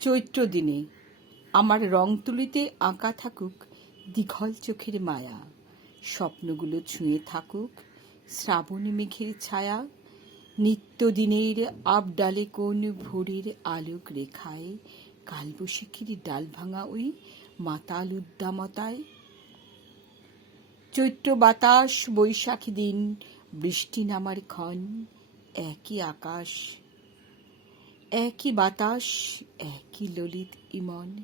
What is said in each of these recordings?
চৈত্র দিনে আমার রং তুলিতে আঁকা থাকুক দীঘল চোখের মায়া, স্বপ্নগুলো ছুঁয়ে থাকুক শ্রাবণ মেঘের ছায়া। নিত্যদিনের আবডালে কোন ভোরের আলোক রেখায়, কালবৈশাখীর ডাল ভাঙা ওই মাতাল উদ্দামতায়। চৈত্র বাতাস বৈশাখী দিন, বৃষ্টি নামার ক্ষণ, একই আকাশ একই বাতাস একই ললিত ইমন,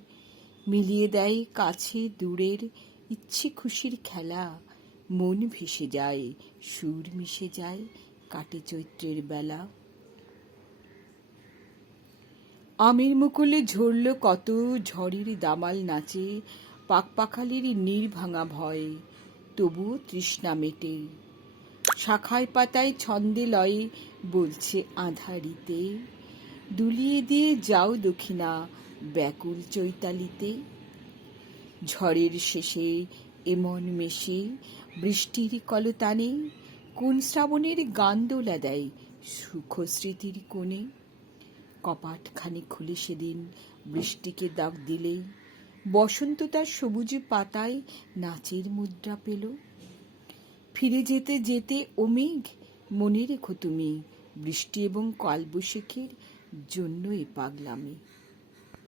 মিলিয়ে দেয় কাছে দূরের ইচ্ছে খুশির খেলা। মন ভেসে যায়, সুর মিশে যায়, কাটে চৈত্রের বেলা। আমের মুকুলে ঝরল কত ঝড়ের দামাল নাচে, পাকপাখালির নীড়-ভাঙা ভয়, তবুও তৃষ্ণা মেটে। শাখায় পাতায় ছন্দে লয়ে বলছে আঁধারিতে, দুলিয়ে দিয়ে যাও দক্ষিণা ব্যাকুল চৈতালিতে। ঝড়ের শেষে এমন মেশে বৃষ্টির কলতানে, কোন শ্রাবণের গান দোলা দেয় সুখ স্মৃতির কোণে। কপাটখানি খুলে সেদিন বৃষ্টিকে ডাক দিলে, বসন্ত তার সবুজ পাতায় নাচের মুদ্রা পেল। ফিরে যেতে যেতে ও মেঘ, মনে রেখো তুমি, বৃষ্টি এবং কালবৈশাখীর জন্য এ পাগলামি।